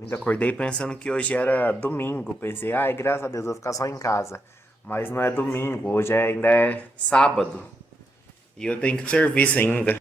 Ainda acordei pensando que hoje era domingo. Pensei, ai, graças a Deus, eu vou ficar só em casa. Mas não é domingo, hoje ainda é sábado. E eu tenho que ir pro serviço ainda.